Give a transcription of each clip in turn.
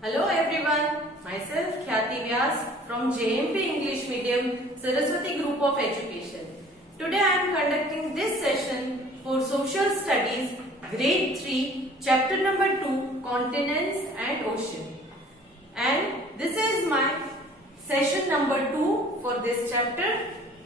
Hello everyone, myself Khyati Vyas from JMP English Medium Saraswati Group of Education. Today I am conducting this session for Social Studies Grade 3 Chapter number 2 Continents and Ocean. And this is my session number 2 for this chapter.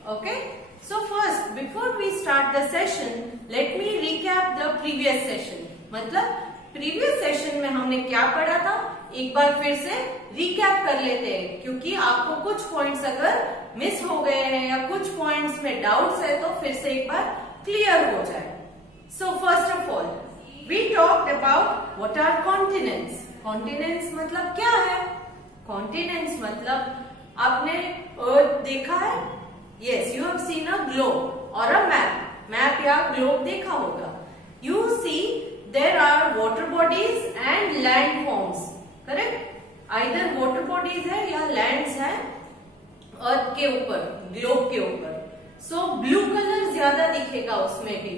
Okay. So first, before we start the session, let me recap the previous session. मतलब previous session में हमने क्या पढ़ा था, एक बार फिर से recap कर लेते हैं, क्योंकि आपको कुछ पॉइंट्स अगर मिस हो गए हैं या कुछ पॉइंट्स में डाउट्स है तो फिर से एक बार क्लियर हो जाए. So first of all we talked about what are continents. Continents मतलब क्या है? कॉन्टिनेंट्स मतलब आपने अर्थ देखा है. Yes, you have seen a globe और अ मैप. मैप या ग्लोब देखा होगा. You see there are water bodies and land forms. correct? either water bodies है या lands है अर्थ के ऊपर, ग्लोब के ऊपर. सो ब्लू कलर ज्यादा दिखेगा उसमें भी.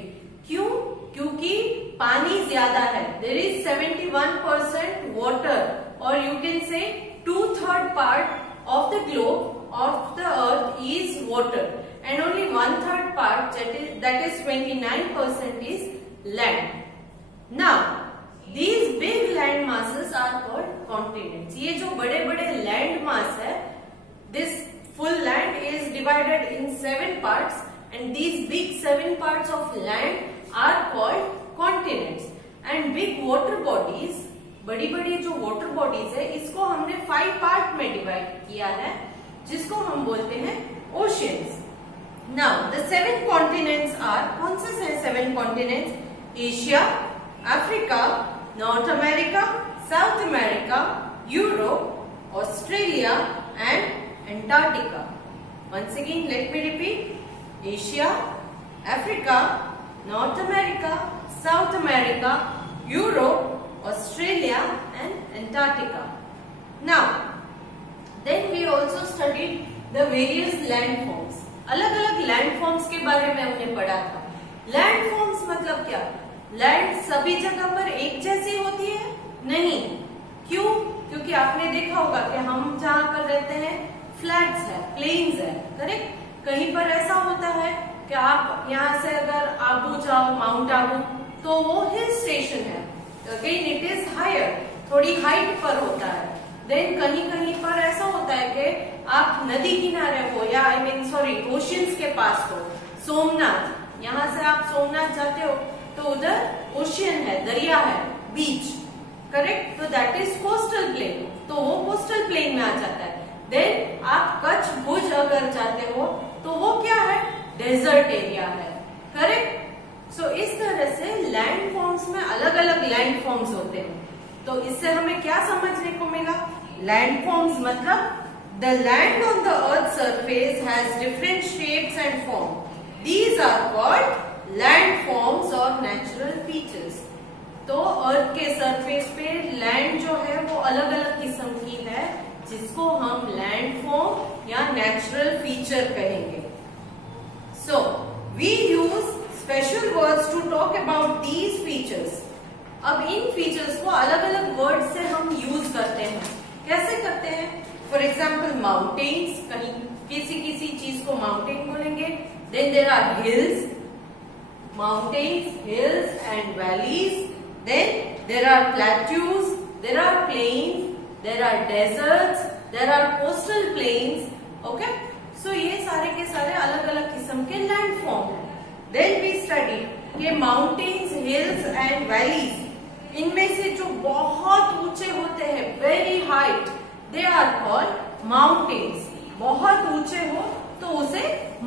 क्यों? क्योंकि पानी ज्यादा है. there is 71% water or you can say 2/3 part of the globe of the earth is water and only 1/3 part that is 29% is land. Now, these big land masses are called continents. ये जो बड़े बड़े land mass है, this full land is divided in 7 parts and these big 7 parts of land are called continents. And big water bodies, बड़ी बड़ी जो water bodies है, इसको हमने 5 part में divide किया है, जिसको हम बोलते हैं oceans. Now, the 7 continents are, कौन से हैं 7 continents? Asia, Africa, North America, South America, Europe, Australia and Antarctica. Once again, let me repeat. Asia, Africa, North America, South America, Europe, Australia and Antarctica. Now, then we also studied the various land forms. अलग-अलग land forms के बारे में हमने पढ़ा था. Land forms मतलब क्या? Land सभी जगह पर एक जैसी होती है? नहीं. क्यों? क्योंकि आपने देखा होगा कि हम जहाँ पर रहते हैं फ्लैट्स है, प्लेन्स है. करेक्ट? कहीं पर ऐसा होता है कि आप यहाँ से अगर आबू जाओ, माउंट आबू, तो वो हिल स्टेशन है. अगेन इट इज हायर, थोड़ी हाइट पर होता है. देन कहीं कहीं पर ऐसा होता है कि आप नदी किनारे हो या ओशियंस के पास हो. सोमनाथ, यहाँ से आप सोमनाथ जाते हो तो उधर ओशियन है, दरिया है, बीच. करेक्ट? तो दैट इज कोस्टल प्लेन. तो वो कोस्टल प्लेन में आ जाता है. देन आप कच्छ भुज अगर जाते हो तो वो क्या है? डेजर्ट एरिया है. करेक्ट? सो इस तरह से लैंड फॉर्म्स में अलग अलग लैंड फॉर्म्स होते हैं. तो इससे हमें क्या समझने को मिला? लैंड फॉर्म्स मतलब the land on the earth surface has different shapes and form. These are called land forms और नेचुरल फीचर्स. तो अर्थ के सरफेस पे लैंड जो है वो अलग अलग किस्म की है, जिसको हम लैंड फॉर्म या नेचुरल फीचर कहेंगे. So we use special words to talk about these features. अब इन फीचर्स को अलग अलग वर्ड से हम यूज करते हैं. कैसे करते हैं? फॉर एग्जाम्पल माउंटेन्स, कहीं किसी किसी चीज को माउंटेन बोलेंगे. Then there are hills, mountains, hills and valleys. Then there are plateaus, there are plains, there are deserts, there are coastal plains. Okay? So ये सारे के सारे अलग अलग किस्म के land form हैं. Then we studied कि mountains, hills and valleys, इनमें से जो बहुत ऊंचे होते हैं, very height, they are called mountains. बहुत ऊंचे हो तो उसे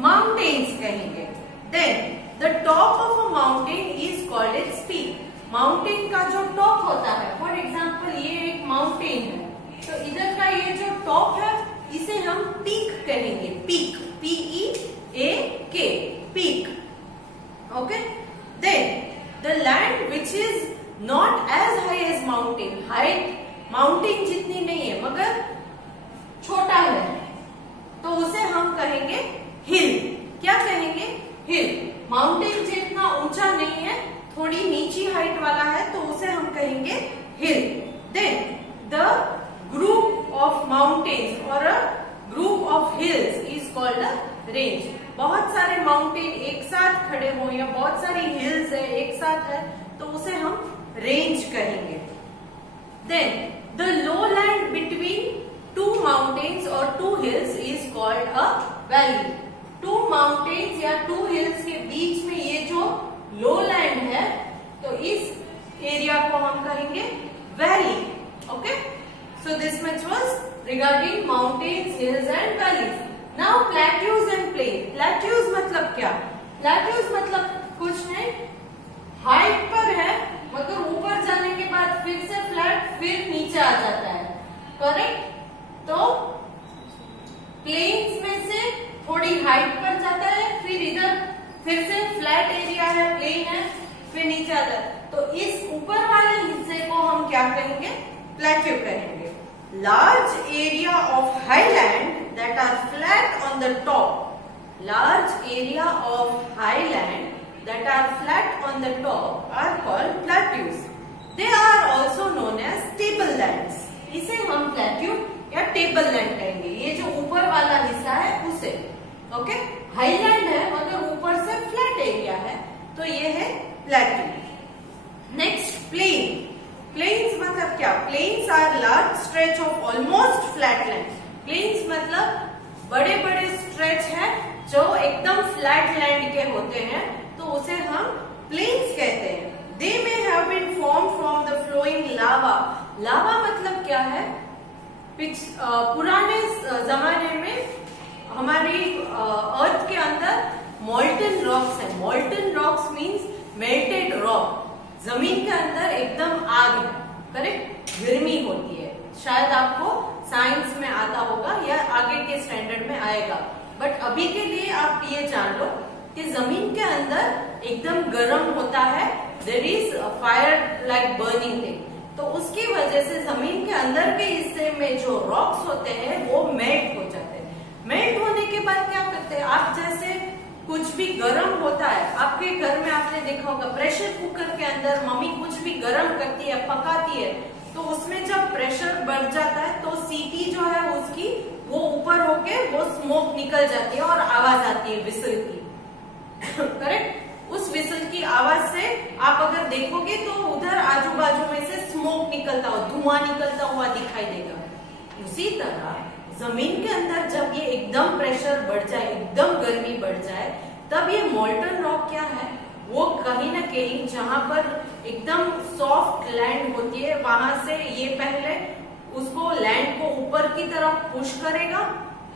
mountains कहेंगे. Then the top of a mountain is called its peak. Mountain का जो टॉप होता है, फॉर एग्जाम्पल ये एक माउंटेन है, तो इधर का ये जो टॉप है इसे हम पीक कहेंगे. Peak, PEAK, peak. Okay? Then the land which is not as high as mountain. Height mountain जितनी नहीं है मगर छोटा है, तो उसे हम कहेंगे हिल. क्या कहेंगे? हिल. माउंटेन जितना ऊंचा नहीं है, थोड़ी नीची हाइट वाला है, तो उसे हम कहेंगे hill. Then the Then the lowland between two mountains or two hills is called a valley. Two mountains या two hills के बीच में ये जो lowland है, तो इस एरिया को हम कहेंगे valley. Okay? So this much was regarding mountains, hills and valleys. Now plateaus and plains. Plateaus मतलब क्या? Plateaus मतलब कुछ नहीं, हाइट पर है मगर ऊपर जाने के बाद फिर से फ्लैट, फिर नीचे आ जाता है. करेक्ट? तो प्लेन्स में से थोड़ी हाइट पर जाता है, फिर इधर फिर से फ्लैट एरिया है, प्लेन है, फिर नीचे आ जाता है. तो इस ऊपर वाले हिस्से को हम क्या कहेंगे? प्लेट्यू कहेंगे. Large area of highland that are flat on the top. Large area of highland that are flat on the top are called plateaus. They are also known as tablelands. इसे हम plateau या tableland कहेंगे. ये जो ऊपर वाला हिस्सा है उसे, ओके, हाईलैंड है मगर ऊपर से फ्लैट एरिया है, तो ये है plateau. Next plane. प्लेन्स मतलब क्या? Plains are large stretch of almost flat land. Plains मतलब बड़े बड़े स्ट्रेच है जो एकदम फ्लैट लैंड के होते हैं, तो उसे हम प्लेन्स कहते हैं. They may have been form from the flowing lava. Lava मतलब क्या है? पुराने जमाने में हमारी अर्थ के अंदर मोल्टन रॉक्स है. Molten rocks means melted rock. जमीन के अंदर एकदम आग है, करेक्ट, गर्मी होती है. शायद आपको साइंस में आता होगा या आगे के स्टैंडर्ड में आएगा, बट अभी के लिए आप ये जान लो कि जमीन के अंदर एकदम गर्म होता है. There is fire like burning thing. तो उसकी वजह से जमीन के अंदर के हिस्से में जो रॉक्स होते हैं वो मेल्ट हो जाते हैं. मेल्ट होने के बाद क्या करते हैं? आप जैसे कुछ भी गर्म होता है, आपके घर में आपने देखा होगा प्रेशर कुकर के अंदर मम्मी कुछ भी गर्म करती है, पकाती है, तो उसमें जब प्रेशर बढ़ जाता है तो सीटी जो है उसकी वो ऊपर होके वो स्मोक निकल जाती है और आवाज आती है विसल की. करेक्ट? उस विसल की आवाज से आप अगर देखोगे तो उधर आजू बाजू में से स्मोक निकलता हुआ, धुआं निकलता हुआ दिखाई देगा. उसी तरह जमीन के अंदर जब ये एकदम प्रेशर बढ़ जाए, एकदम गर्मी बढ़ जाए, तब ये मोल्टन रॉक क्या है? वो कहीं ना कहीं जहां पर एकदम सॉफ्ट लैंड होती है वहां से ये पहले उसको लैंड को ऊपर की तरफ पुश करेगा,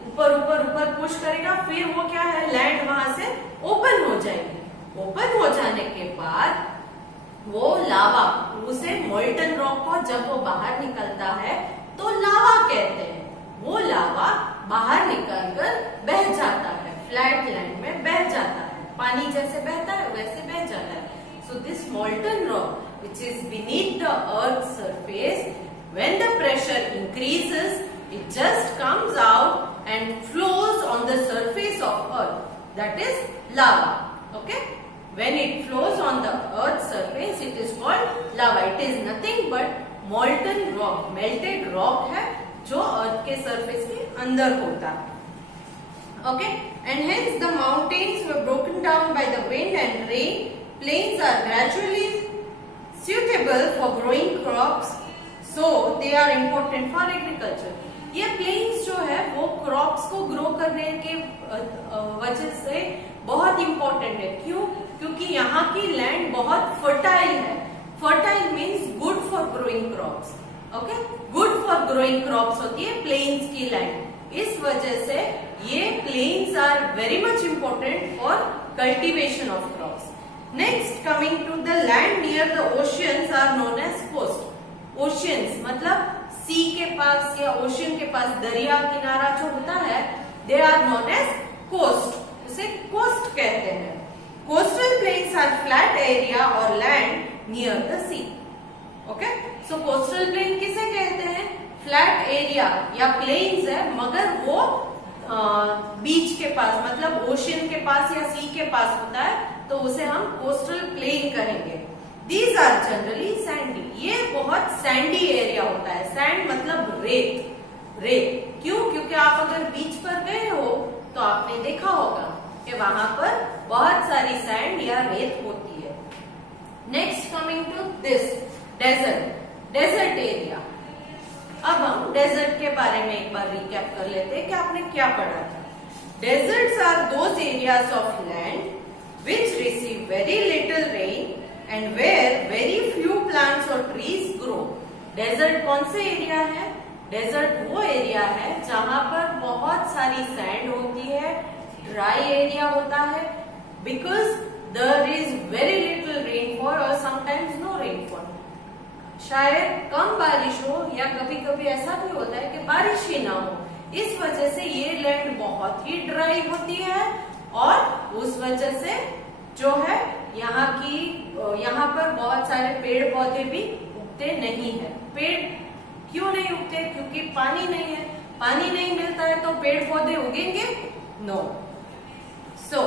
ऊपर ऊपर ऊपर पुश करेगा, फिर वो क्या है? लैंड वहां से ओपन हो जाएगी. ओपन हो जाने के बाद वो लावा, उसे मोल्टन रॉक को जब वो बाहर निकलता है तो लावा कहते हैं. वो लावा बाहर निकलकर बह जाता है, फ्लैट लैंड में बह जाता है. पानी जैसे बहता है वैसे बह जाता है. So this molten rock which is beneath the earth surface, when the pressure increases, it just comes out and flows on the surface of earth. That is lava. Okay? When it flows on the earth surface, it is called lava. It is nothing but molten rock, melted rock है जो earth के surface के अंदर होता है. Okay? And hence the mountains were broken down by the wind and rain. Plains are gradually suitable for growing crops, so they are important for agriculture. ये planes जो है वो क्रॉप्स को ग्रो करने के वजह से बहुत इंपॉर्टेंट है. क्यों? क्योंकि यहाँ की लैंड बहुत फर्टाइल है. Fertile means good for growing crops. Okay, good for growing crops होती है प्लेन्स की लैंड. इस वजह से ये plains are very much important for cultivation of crops. Next, coming to the land near the oceans are known as coast. Oceans मतलब sea के पास या ओशियन के पास दरिया किनारा जो होता है, they are known as coast. उसे कोस्ट कहते हैं. Coastal plains are flat area और land near the sea. Okay, so coastal plain किसे कहते हैं? फ्लैट एरिया या प्लेन्स है मगर वो बीच के पास मतलब ओशियन के पास या सी के पास होता है, तो उसे हम कोस्टल प्लेन कहेंगे. These are generally sandy. ये बहुत सैंडी एरिया होता है. सैंड मतलब रेत. रेत क्यों? क्योंकि आप अगर बीच पर गए हो तो आपने देखा होगा कि वहां पर बहुत सारी सैंड या रेत होती है. Next, coming to this desert. Desert area. अब हम डेजर्ट के बारे में एक बार रिकैप कर लेते हैं कि आपने क्या पढ़ा था। Deserts are those areas of land which receive very little rain and where very few plants or trees grow. Desert कौन से एरिया है? डेजर्ट वो एरिया है जहां पर बहुत सारी सैंड होती है, ड्राई एरिया होता है, because there is very little rainfall और समटाइम्स नो रेनफॉल। शायद कम बारिश हो या कभी कभी ऐसा भी होता है कि बारिश ही ना हो। इस वजह से ये लैंड बहुत ही ड्राई होती है और उस वजह से जो है यहाँ पर बहुत सारे पेड़ पौधे भी उगते नहीं है। पेड़ क्यों नहीं उगते? क्योंकि पानी नहीं है। पानी नहीं मिलता है तो पेड़ पौधे उगेंगे? No. So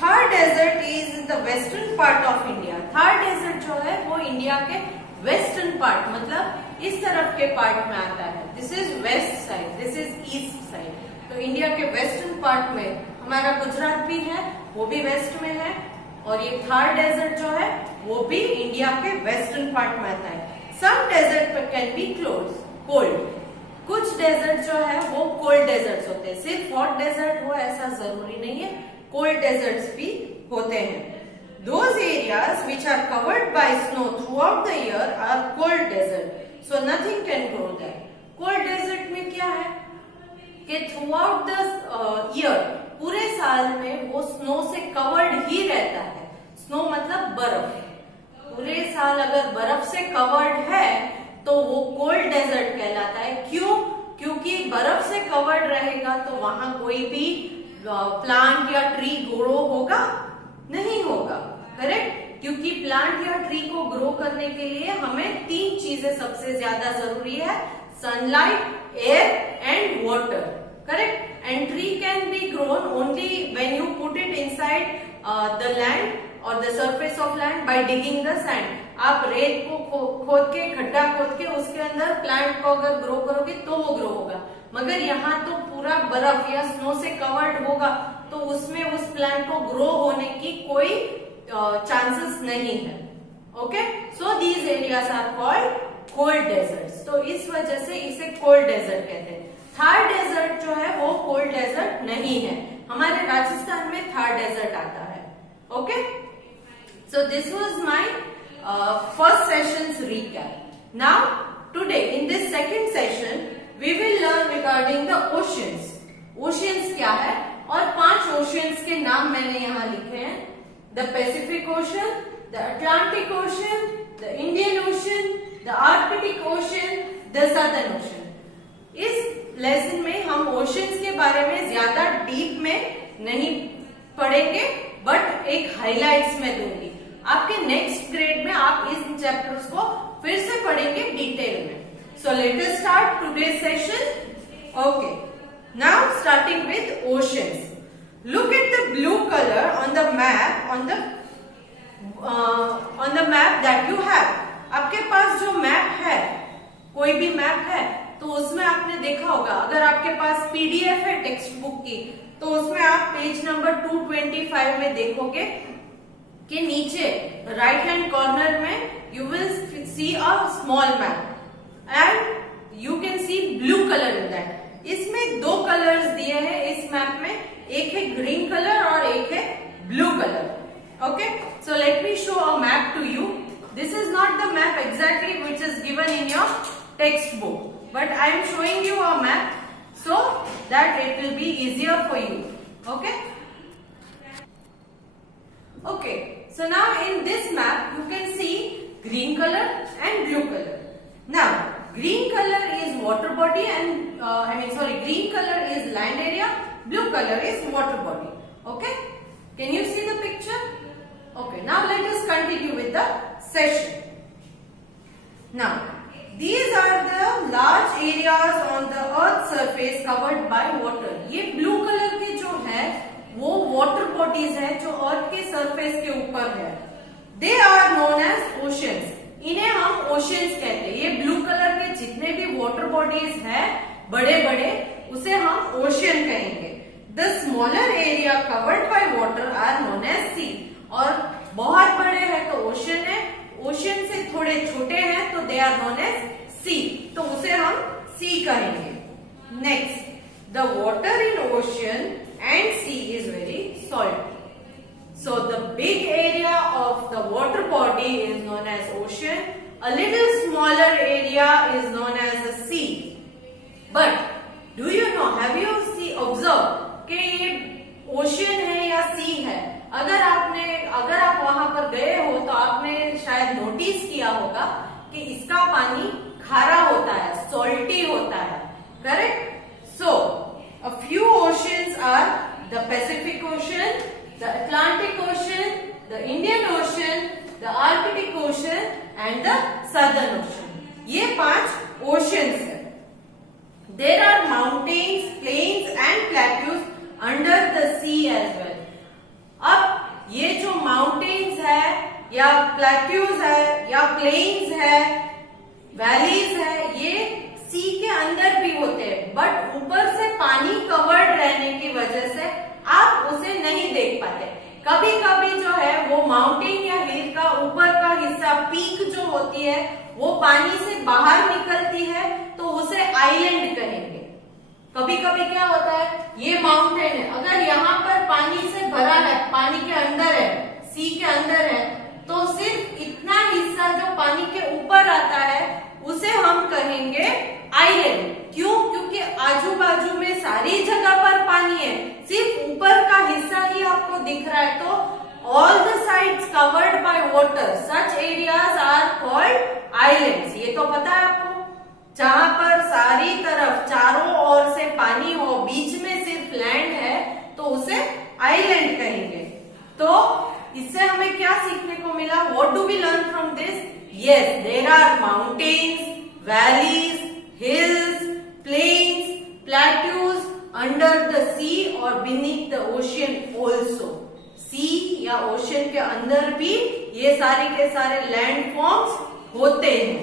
Thar desert is the western part of India. Thar desert जो है वो इंडिया के वेस्टर्न पार्ट, मतलब इस तरफ के पार्ट में आता है। This is west side, this is east side. तो इंडिया के वेस्टर्न पार्ट में हमारा गुजरात भी है, वो भी वेस्ट में है, और ये थार डेजर्ट जो है वो भी इंडिया के वेस्टर्न पार्ट में आता है। सम डेजर्ट कैन बी कोल्ड। कुछ डेजर्ट जो है वो कोल्ड डेजर्ट्स होते हैं। सिर्फ हॉट डेजर्ट हो ऐसा जरूरी नहीं है, कोल्ड डेजर्ट्स भी होते हैं। Those areas which are covered by snow throughout the year are cold desert. So nothing can grow there. Cold desert में क्या है कि throughout the year, पूरे साल में वो स्नो से कवर्ड ही रहता है। स्नो मतलब बर्फ। पूरे साल अगर बर्फ से कवर्ड है तो वो कोल्ड डेजर्ट कहलाता है। क्यों? क्योंकि बर्फ से कवर्ड रहेगा तो वहां कोई भी प्लांट या ट्री ग्रो होगा नहीं होगा। करेक्ट? क्योंकि प्लांट या ट्री को ग्रो करने के लिए हमें 3 चीजें सबसे ज्यादा जरूरी है, sunlight, air and water. Correct? And tree can be grown only when you put it inside the land और the surface of land by digging the sand. आप रेत को खोद के, खड्डा खोद के उसके अंदर प्लांट को अगर ग्रो करोगे तो वो ग्रो होगा। मगर यहाँ तो पूरा बर्फ या स्नो से कवर्ड होगा तो उसमें उस प्लांट को ग्रो होने की कोई चांसेस नहीं है। Okay, so these areas are called cold deserts. तो इस वजह से इसे कोल्ड डेजर्ट कहते हैं। थार डेजर्ट जो है वो कोल्ड डेजर्ट नहीं है। हमारे राजस्थान में थार डेजर्ट आता है। Okay, so this was my first sessions recap. Now today in this second session we will learn regarding the oceans. Oceans क्या है और 5 oceans के नाम मैंने यहाँ लिखे हैं। The Pacific Ocean, the Atlantic Ocean, the Indian Ocean, the Arctic Ocean, the Southern Ocean. इस लेसन में हम ओशियंस के बारे में ज्यादा डीप में नहीं पढ़ेंगे, बट एक हाइलाइट्स में दूंगी। आपके नेक्स्ट ग्रेड में आप इन चैप्टर्स को फिर से पढ़ेंगे डिटेल में। So let us start today's session. Okay, now starting with oceans. Look at the blue color on the map on the map that you have. आपके पास जो मैप है, कोई भी मैप है, तो उसमें आपने देखा होगा, अगर आपके पास पीडीएफ है टेक्स्ट बुक की तो उसमें आप पेज नंबर 225 में देखोगे कि नीचे राइट हैंड कॉर्नर में you will see a small map and you can see blue colour in that. इसमें 2 कलर्स दिए हैं इस मैप में, एक है ग्रीन कलर और एक है blue colour. Okay, so let me show a map to you. This is not the map exactly which is given in your text book, but I am showing you a map so that it will be easier for you. Okay, okay, so now in this map you can see green color and blue color. Now green color is water body and green color is land area, blue color is water body. Okay, can you see the picture? Okay, now let us continue with the session. Now these are the large areas on the earth surface covered by water. ये blue color के जो है वो water bodies है जो earth के surface के ऊपर है। They are known as oceans. इन्हें हम oceans कहते हैं। ये blue color के जितने भी water bodies है बड़े बड़े, उसे हम ocean कहेंगे। The smaller area covered by water are known as sea. और बहुत बड़े हैं तो ocean है, ओशियन से थोड़े छोटे हैं तो they are known as sea, तो उसे हम सी कहेंगे। Next, the water in ocean and sea is very salty. So the big area of the water body is known as ocean. A little smaller area is known as the sea. But do you know? Have you observed कि ये ocean है या sea है? अगर आप वहां पर गए हो तो आपने शायद नोटिस किया होगा कि इसका पानी खारा होता है, salty होता है, correct? So a few oceans are the Pacific Ocean, the Atlantic Ocean, the Indian Ocean, the Arctic Ocean and the Southern Ocean. ये 5 oceans है. There are mountains, plains and plateaus under the sea as well. अब ये जो mountains है या plateaus है या plains है, valleys है, ये sea के अंदर भी होते हैं, बट ऊपर से पानी कवर्ड रहने की वजह से आप उसे नहीं देख पाते। कभी कभी जो है वो माउंटेन या हिल का ऊपर का हिस्सा, पीक जो होती है, वो पानी से बाहर निकलती है तो उसे आइलैंड कहेंगे। कभी कभी क्या होता है, ये माउंटेन है, अगर यहाँ पर पानी से भरा है, पानी के अंदर है, सी के अंदर है, तो सिर्फ इतना हिस्सा जो पानी के ऊपर आता है उसे हम कहेंगे आइलैंड। क्यों? क्योंकि आजू बाजू में सारी जगह पर पानी है, सिर्फ ऊपर का हिस्सा ही आपको दिख रहा है, तो all the sides covered by water, such areas are called islands. ये तो पता है आपको, जहां पर सारी तरफ चारों ओर से पानी हो, बीच में सिर्फ लैंड है, तो उसे आइलैंड कहेंगे। तो इससे हमें क्या सीखने को मिला? What do we learn from this? Yes, there are mountains, valleys, hills, plains, plateaus under the sea or beneath the ocean also. Sea या ocean के अंदर भी ये सारे के सारे land forms होते हैं।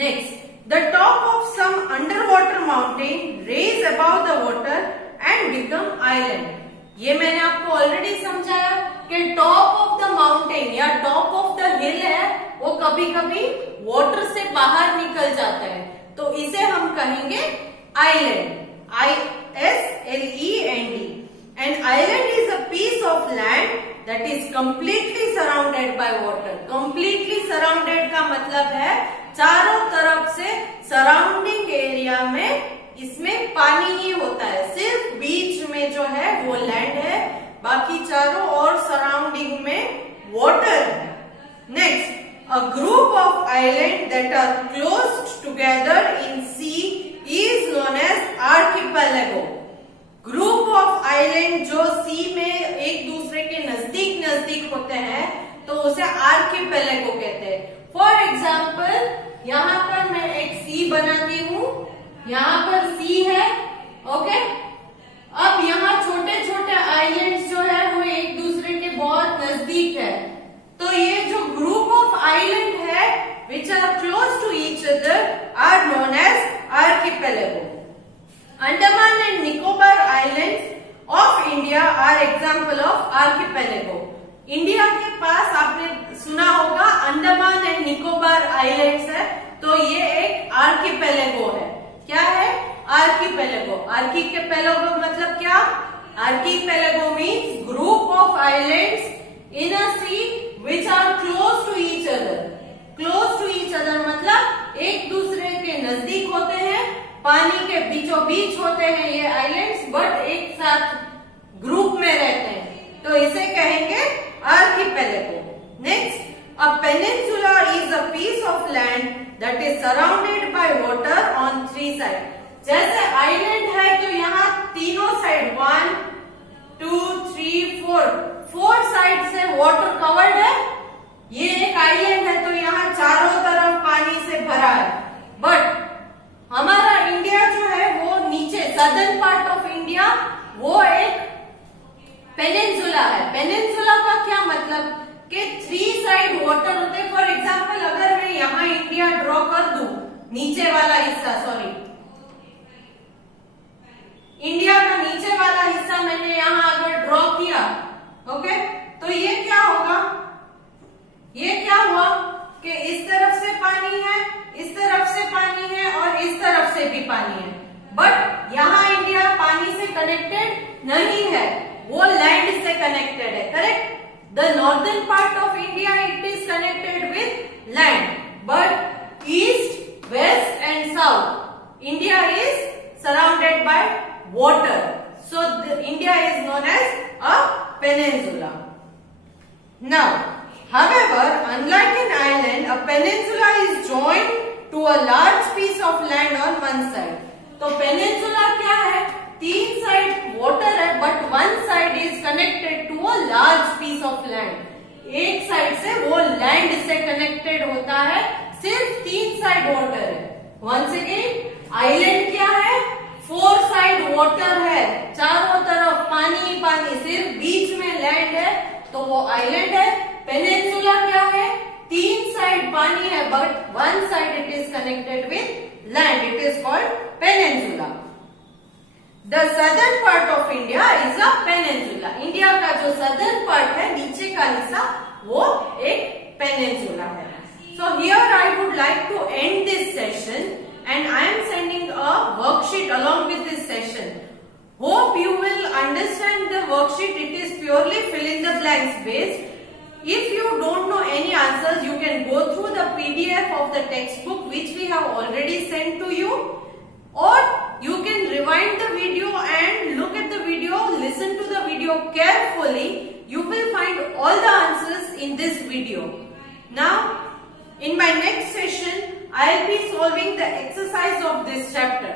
Next, the top of some underwater mountain raise above the water and become island. ये मैंने आपको ऑलरेडी समझाया कि टॉप ऑफ द माउंटेन या टॉप ऑफ द हिल है, वो कभी कभी वाटर से बाहर निकल जाता है, तो इसे हम कहेंगे island, ISLEND. An island is a piece of land that is completely surrounded by water. Completely surrounded का मतलब है चारों तरफ से सराउंडिंग एरिया में इसमें पानी ही होता है, सिर्फ बीच में जो है वो लैंड है, बाकी चारों और सराउंडिंग में वाटर है। Next, a group of islands that are close together in sea is known as archipelago. Group of island जो सी में एक दूसरे के नजदीक नजदीक होते हैं तो उसे आर्किपेलेगो कहते हैं। फॉर एग्जाम्पल, यहाँ पर मैं एक सी बनाती हूँ, यहाँ पर सी है, ओके। अब यहाँ छोटे छोटे आइलैंड्स जो है वो एक दूसरे के बहुत नजदीक है, तो ये जो ग्रुप ऑफ आइलैंड है which are close to each other are known as archipelago. Andaman and Nicobar islands of India are example of archipelago. India के पास आपने सुना होगा अंडमान एंड निकोबार आइलैंड्स है, तो ये एक आर्किपेलेगो है। क्या है? आर्किपेलेगो। आर्किपेलेगो मतलब क्या? Archipelago means group of islands in a sea which are close to each other. Close to each other मतलब एक दूसरे के नजदीक होते हैं, पानी के बीचों बीच होते हैं ये आइलैंड्स, बट एक साथ ग्रुप में रहते हैं, तो इसे कहेंगे archipelago. Next, a peninsula is a piece of land that is surrounded by water on 3 sides. जैसे आइलैंड है तो यहाँ तीनों साइड 1, 2, 3, 4 साइड से वाटर कवर्ड है। ये एक आइलैंड है तो यहाँ चारों तरफ पानी से भरा है, बट हमारा इंडिया जो है वो नीचे सदर्न पार्ट ऑफ इंडिया वो एक पेनिनसुला है। पेनिनसुला का क्या मतलब कि 3 साइड वाटर होते हैं। फॉर एग्जाम्पल, अगर मैं यहाँ इंडिया ड्रॉ कर दूं, नीचे वाला हिस्सा, सॉरी इंडिया का नीचे वाला हिस्सा मैंने यहाँ अगर ड्रॉ किया, ओके, तो ये क्या होगा? ये क्या हुआ कि इस तरफ से पानी है, इस तरफ से पानी है और इस तरफ बट यहाँ इंडिया पानी से कनेक्टेड नहीं है, वो लैंड से कनेक्टेड है, correct? The northern part of India it is connected with land, but east, west and south India is surrounded by water. So India is known as a peninsula. Now, however, unlike an island, a peninsula is joined to a large piece of land on one side. तो peninsula क्या है? तीन side water है, but one side is connected to a large piece of land. एक side से वो land से connected होता है, सिर्फ तीन साइड water है. Once again, island क्या है? फोर साइड वाटर है, चारों तरफ पानी ही पानी, सिर्फ बीच में लैंड है, तो वो आइलैंड है. पेनिनसुला क्या है? तीन साइड पानी है, but one side it is connected with land, it is called peninsula. The southern part of India is a peninsula. India का जो सदर्न पार्ट है, नीचे का हिस्सा, वो एक पेनिनसुला है. So here I would like to end this session. And I am sending a worksheet along with this session. Hope you will understand the worksheet. It is purely fill in the blanks based. If you don't know any answers, you can go through the PDF of the textbook which we have already sent to you, or you can rewind the video and look at the video, listen to the video carefully. You will find all the answers in this video. Now, in my next session, I will be solving the exercise of this chapter.